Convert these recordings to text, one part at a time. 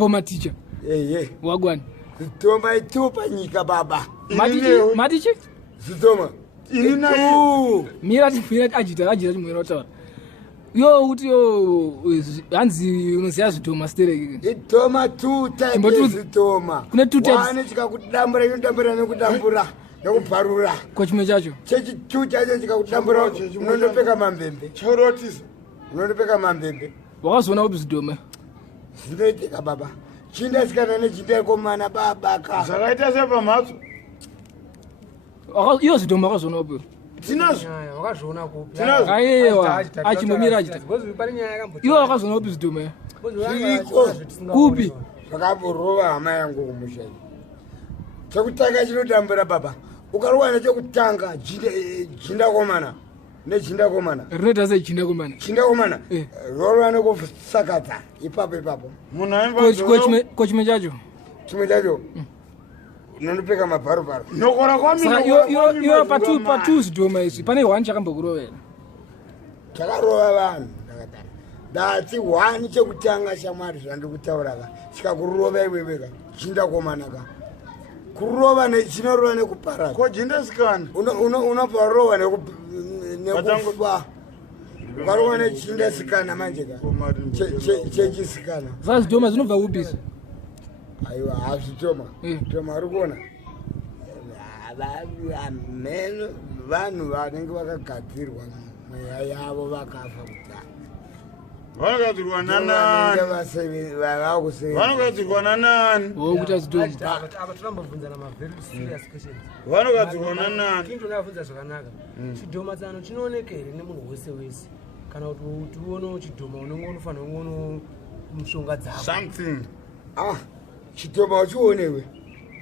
Former teacher. Yeah. Wagwan. Zitoma itupa nyika baba. Matichi? Zitoma. Mira ajita chimwero. Yo uti yo hanzi unoziya Zitoma stere. Zitoma two types Zitoma. Kune two types. One chikakudambura inodambura nekudambura nekubharura. Kochime chacho. Chechi two chacho chikakudambura unondopeka mambembe. Chorotisi. Unondopeka mambembe. Wakazoona upi Zitoma? Zvinoitika baba. Chindasikana nechindakomana baba ka. Zvakaita sepamhatso. Iyo Zitoma wakazoona upi? Tinazvo. Wakazviona kupi? Aiwa, achimomira achita. Iwo wakazoona upi Zitoma? Kupi? Zvakaborova hama yangu kumusha. Chekutanga chinodambura baba. Ukarowana chekutanga jindakomana. Nechindakomana. Rinoita sei chindakomana? Chindakomana. Rorova nekusakadza ipapo. Munhu aimba kochime chacho. Chimwe chacho. Unondopeka mabharubharu. Nokora kwami. Iyo patu Zitoma isi pane one chakambokurovera. Chakarova vanhu ndakadaro. Ndati one chekutanga shamwari zvandikutaura ka. Chikakurova iweweka. Chindakomana ka. Kurova chinorova nekuparara. Kojindasikana. Unobva rova nekufa. Ukarova nechindasikana manje ka. Chechisikana. Saka Zitoma zvinobva upisi? Aiwa hazvitoma. Toma uri kuona. Vanhu vanenge vakagadzirwa mweya yavo vakafa kudhaya. Vanogadzirwa nanani? Vanogadzirwa nanani? Wokuita Zitoma. Akatorambobvunzana ma-very serious questions. Vanogadzirwa nanani? Kinto ndakabvunza zvakanaka. Chidhoma tsano chinooneka here nemunhu wese kana kuti uonewo chidhoma unenge unofanira kuonewo mushonga dzavo? Something. Chidhoma chionekwe.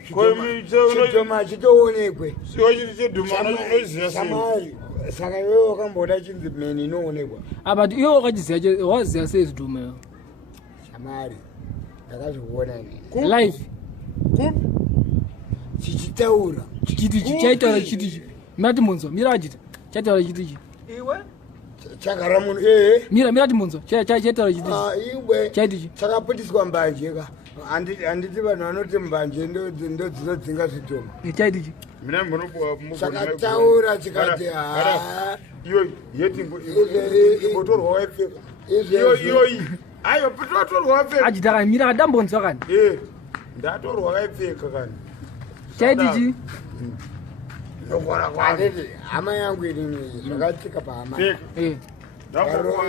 Chidhoma chitoonekwe. Siwo chiri chidhoma unoziya sei? Saka iwewe wakamboda chinzi meni inoonekwa. But iwe wakaziya sei Zitoma iwe? Shamari. Ndakazviona ini. Live. Kupi? Chichitaura. Chaitaura chitichi. Mirati munzo, mira achita. Chaitaura chitichi. Iwe? Chagara munhu Mirati munzo, chaitaura chitichi. Iwe. Chaitichi. Chakaputiswa mbanje ka. Handiti vanhu vanoti mbanje ndo dzinodzinga Zitoma. Chaitichi. Mina mbonopuwa Chakataura chikati iyo yeti imbotorwa waipfeka. Iyo ayo pitotorwa waipfeka. Achita kani mira adambonzwa kani? Ndatorwa waipfeka kani. Chaitichi. Nokora kwami. Hama yangu irini zvakatika pahama.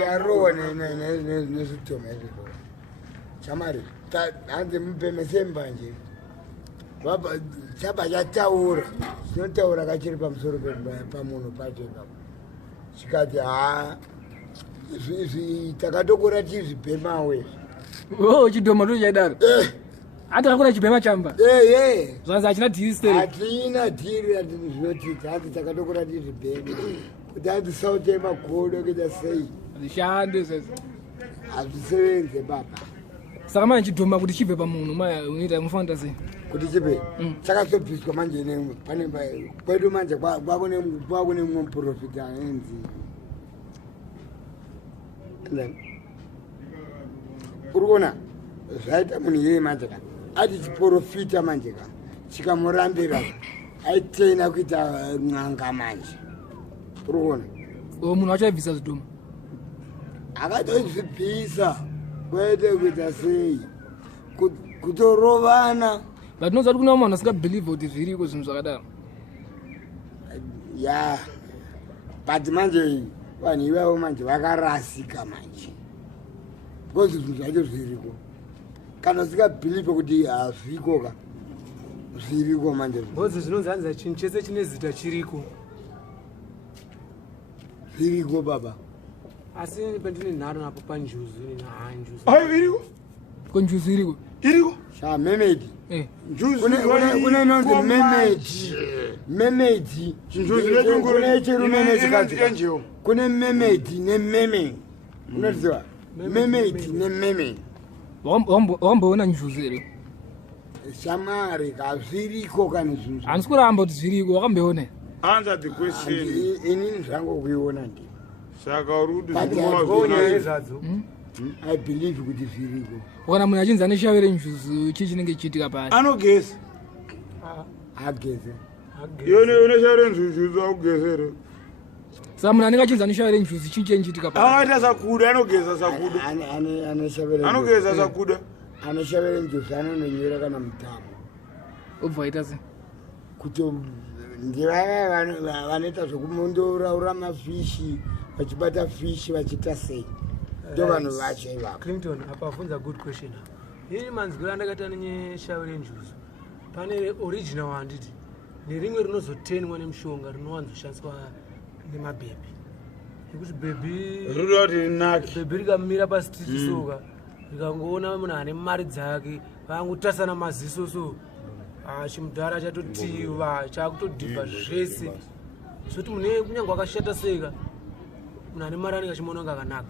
Yarowa nezvitoma izvo. Shamari, hanzi mupemese mbanje. Chabva chataura. Chinotaura kachiri pamusoro pamunhu pacho ipapo. Chikati izvi takatokura tizvibhemawe. Chidhoma ndo chaidaro. Hata hakuna chibhema chamba. Zvanzi hachina dhiri stere. Hatina dhiri zvinotidza hanzi takatokura tizvibhema. Kuti hanzi sauti yemagodo kuita sei. Hazvishande sese. Hazvisevenze baba. Saka manje chidhoma kuti chibve pamunhu unoita munofanira sei? Kuti chibve chakazobviswa manje pane kwedu manje kwakune mumwe muprofita anenzi uri kuona zvaita munhu iyeye manje ka ati chiprofita manje ka chikamurambira aitena kuita n'anga manje uri kuona munhu wacho aibvisa Zitoma akatozvibvisa kwete kuita sei kutorovana. But no, kuna mwana asingabelieve kuti zviriko zvinhu zvakadaro. Ya. But manje vanhu ivavo manje vakarasika manje. Ngozi zvinhu zvacho zviriko. Kana usingabelieve kuti hazviko ka. Zviriko manje. Ngozi zvinonzi hanzi chinhu chese chine zita chiriko. Zviriko baba. Asi pendine nharo napo panjuzu nhanjuzu. Iriko? Konjuzu iriko? Iriko? Memedi. Kune nonzi memedi. Kune chirume nechikadzi. Kune memedi nememe. Unoziva? Memedi nememe. Wamboona njuzu ere? Shamari kazviriko kana zvinhu. Handisi kuramba kuti zviriko, wakamboona? Answer the question. Inini zvangu kuiona ndi. Saka uri kuti zviriko zvadzo. I believe kuti zviriko. Kana munhu achinzi aneshavire njuzu chii chinenge chiitika pari? Anogeza. Ageze. Yone uneshavire njuzu akugezere. Saka munhu anenge achinzi aneshavire njuzu chii chiitika pari? Akaita sakuda anogeza sakuda. Aneshavire. Anogeza sakuda. Aneshavire njuzu anononyera kana mutamo. Obva aita sei? Kuti ndivaya vanoita zvekumondora mafishi vachibata fishi vachiita sei ndo vanhu vacho ivavo. Clinton apabvunza good question. Ini manzwiro andakaita neshavire njuzu pane original wanditi nerimwe rinozotenwa nemushonga rinowanzoshandiswa nemabhebhi nekuti bhebhi rikamira pasititi soka rikangoona munhu ane mari dzake vangotasana maziso so chimudhara achatotiva chaakutodhibha zvese zoti mune kunyange akashata seka munhu ane mari anenge achimaona kunge akanaka.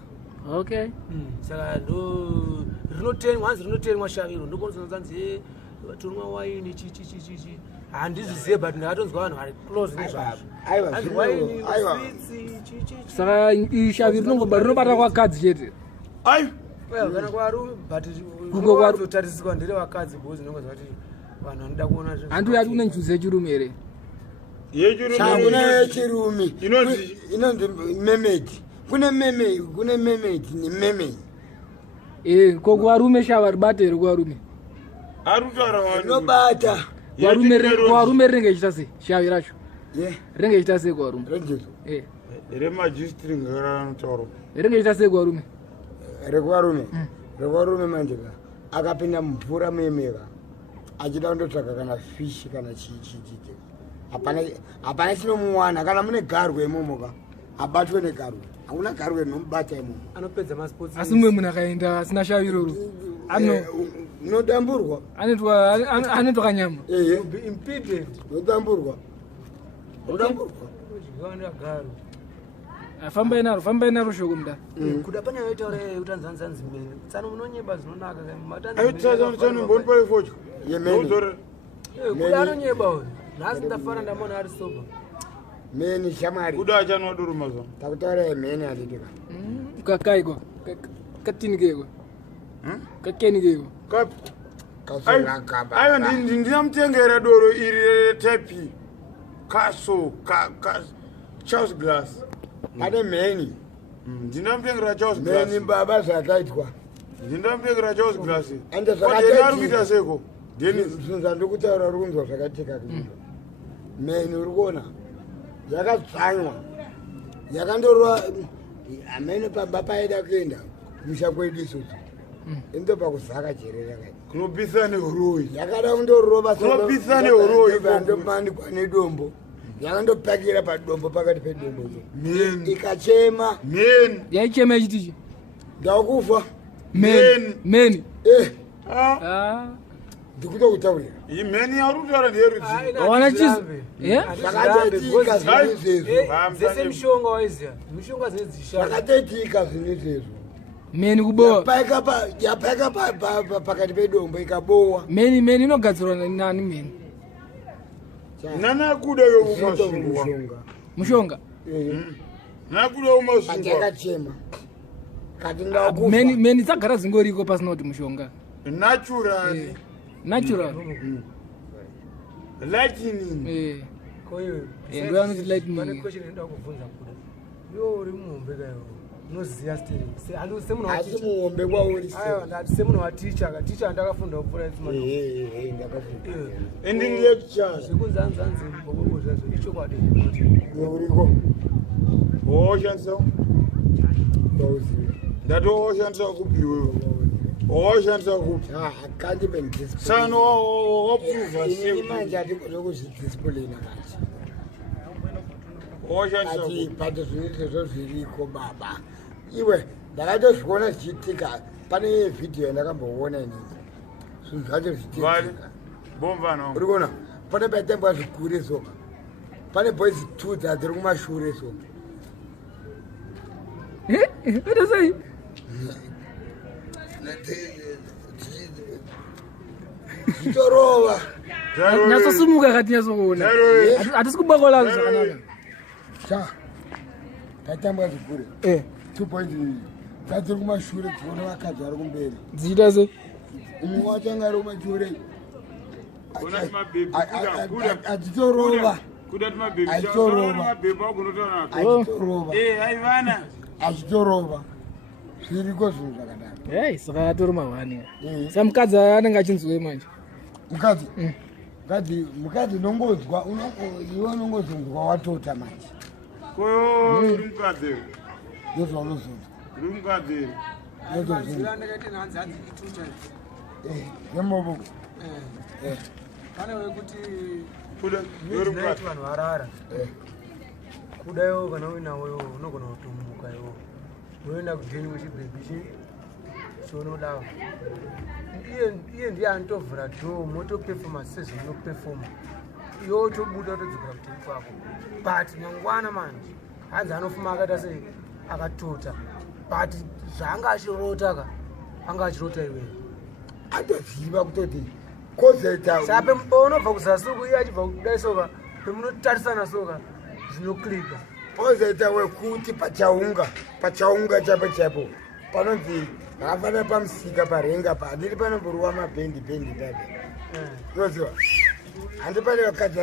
Okay. Saka rinotenwa hanzi rinotenwa shaviro ndokonzanzi vatonwa waini chichichichichi handizvizive but ndakatonzwa vanhu vari close nezvazvo. Saka shaviro rinobata kwakadzi chete. Kana kwarume but kuzotariswa ndere vakadzi bhozi nongoza kuti vanhu vanoda kuona handi uyati une njuzu yechirume here? Kuna yechirume inonzi memedi. Kune memedi nememedi. Ko kuvarume shava ribate here kuvarume? Inobata. Kuvarume rinenge ichita sei shavi racho? Rinenge ichita sei kuvarume? Remagistri ngaranotaura. Rinenge ichita sei kuvarume? Rekuvarume manje akapinda mvura memeka achida kundotsvaga kana fishi kana chichichi hapana chinomuwana kana mune garwe imomoka abatwe negarwe hakuna garwe rinomubata imomo anopedza masports. Asi mumwe munhu akaenda asina shaviroro unodamburwa anoitwa kanyama. Nodamburwa fambai naro shoko muda kuda pane aitaura utanzanzanzi mene tsano munonyeba zinonaka aitsaanombonipaifodya kuda anonyeba uyu nhasi ndafara ndamona ari soba meni shamari kuda achanwadurumazva takutaura yemheni aditika kakaikwa katinikekwa kakenikekwa aiwa ndinamutengera doro iri retepi kaso charles glass pane mheni ndinamutengera charles mheni glass baba zvakaitwa ndinamutengera charles glass ende ari kuita seko zvinhu ndikutaura uri kunzwa zvakatika mheni uri kuona yakatsvanywa yakandorwa amene pamba paida kuenda musha kwedu isusu endo pakuzaka jerera kai kunopisa nehoroi yakada kundorova kunopisa nehoroi andomanikwa nedombo yakandopakira padombo pakati pedombo ikachema yaichema ichitichi ndakufa meni ndikuda kutaurira imheni yauri kutaura ndeyerudzi wana chizi zvakatoitika dzese mishonga waiziya mishonga dzedzisha zvakatoitika zvinezvezvo meni kubowa yapaika pakati pedombo ikabowa meni inogadzirwa nani meni nanakuda youmasuwa mushonga nakuda youmasuwa yakachema kati meni dzagara dzingoriko pasina kuti mushonga natural lightning ndo anoti lightning question enda kuvunza kuda yo uri muhombe kayo unoziya steering handi semunhu asi muhombe kwauri ndati semunhu waticha ndakafunda kupfuura ndakafunda ending lecture zvekunzanzanzi mbokoko zvazvo ichokwadi uriko wooshandisa ndatowoshandisa kupi wewe wawashandisa kupi akanti sano wapruva manje atikuzokuzvidisplina manje ati pato zvinizvezvo zviriko baba iwe ndakatozviona zvichiitika pane vhidhiyo yandakamboona inini zvinhu zvacho zvichiitika uri kuona pane paitambwa zvikure soka pane boys 2 dzadziri kumashure soka ita sei zvitorova nyatsosumuka kati nyatsokuona hatisi kubakola zvakanaka taitambwa zvikure 2.0 dziri kumashure dziona vakadzi vari kumberi dziita se umwe wacho anga ari kumashure Kuna mabhebi achitorova kuda mabhebi Aitorova. mabhebi akunotaura achitorova haivana achitorova zviriko zvinhu zvakadaro hey saka atori mahwani Eh. sa mukadzi anenge achinzwei manje mukadzi unongonzwa iwe unongozonzwa watota manje koyo uri mukadzi ndozvaunozonzwa uri mukadzi yemoboko pane wekuti kuda uri mukadzi vanhu varara kudaiwo kana uinawoyo unogona kutombuka iwo woenda kudheni wechibhebi chionodawo iye ndiye anotovhura dhoo motopefoma sezvinopefoma iwo tobuda todzokera kuteni kwako but mangwana manje hanzi anofuma akaita sei akatota but zvaanga achirota anga achirota iweyo atoziva kutoti kozoita saa peunobva kuzasuku iye achibva kudai soka pemunotarisana soka zvinoklipa ozoita wekuti pachaunga chapo chapo panonzi hapana pamusika parenga padiri panomboruwa mabhendi pape yoziva handi pane vakadzi